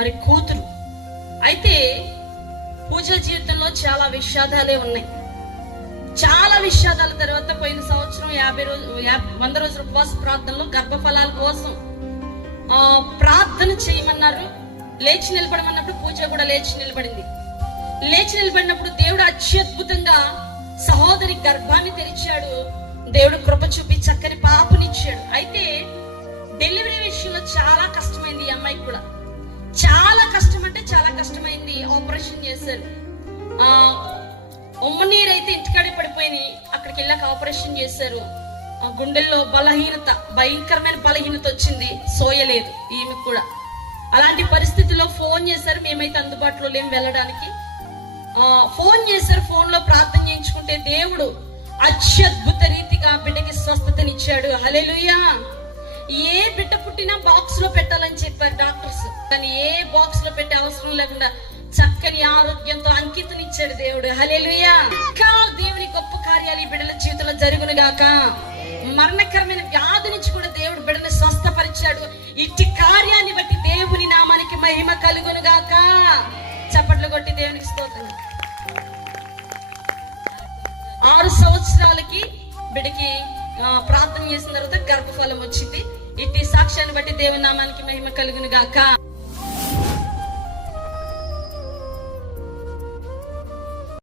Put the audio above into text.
మరి కూతురు. అయితే పూజ జీవితంలో చాలా విషాదాలే ఉన్నాయి. చాలా విషాదాల తర్వాత పోయిన సంవత్సరం యాభై రోజు యాభై- వంద రోజుల ఉపవాస ప్రార్థనలో గర్భఫలాల కోసం ఆ ప్రార్థన చేయమన్నారు. లేచి నిలబడమన్నప్పుడు పూజ కూడా లేచి నిలబడింది. లేచి నిలబడినప్పుడు దేవుడు అత్యద్భుతంగా సహోదరి గర్భాన్ని తెరిచాడు. దేవుడు కృప చూపి చక్కని పాపనిచ్చాడు. అయితే డెలివరీ విషయంలో చాలా కష్టమైంది ఈ అమ్మాయికి కూడా. చాలా కష్టం అంటే చాలా కష్టమైంది. ఆపరేషన్ చేశారు. ఆ నీరు అయితే ఇంటికాడే పడిపోయింది. అక్కడికి వెళ్ళాక ఆపరేషన్ చేశారు. ఆ గుండెల్లో బలహీనత భయంకరమైన బలహీనత వచ్చింది. సోయలేదు ఈమె కూడా. అలాంటి పరిస్థితుల్లో ఫోన్ చేశారు. మేమైతే అందుబాటులో లేం వెళ్ళడానికి. ఆ, ఫోన్ చేశారు. ఫోన్లో ప్రార్థన చేయించుకుంటే దేవుడు అత్యద్భుత రీతిగా బిడ్డకి స్వస్థతనిచ్చాడు. హల్లెలూయా ఏ బిడ్డ పుట్టినా బాక్స్లో పెట్ట చెప్పారు డాక్టర్స్. తను ఏ బాక్స్లో పెట్టే అవసరం లేకుండా చక్కని ఆరోగ్యంతో అంకితనిచ్చాడు దేవుడు. హల్లెలూయా. ఇంకా దేవుని గొప్ప కార్యాలు ఈ బిడ్డల జీవితంలో జరుగును గాక. మరణకరమైన వ్యాధి నుంచి కూడా దేవుడు బిడ్డని స్వస్థపరిచాడు. ఇట్టి కార్యాన్ని బట్టి దేవుని నామానికి మహిమ కలుగును గాక. చప్పట్లు కొట్టి దేవునికి స్తోత్రం. ఆరు సంవత్సరాలకి బిడ్డకి ప్రార్థన చేసిన తర్వాత గర్భఫలం వచ్చింది. ఇట్టి సాక్ష్యాన్ని బట్టి దేవుని నామానికి మహిమ కలుగును గాక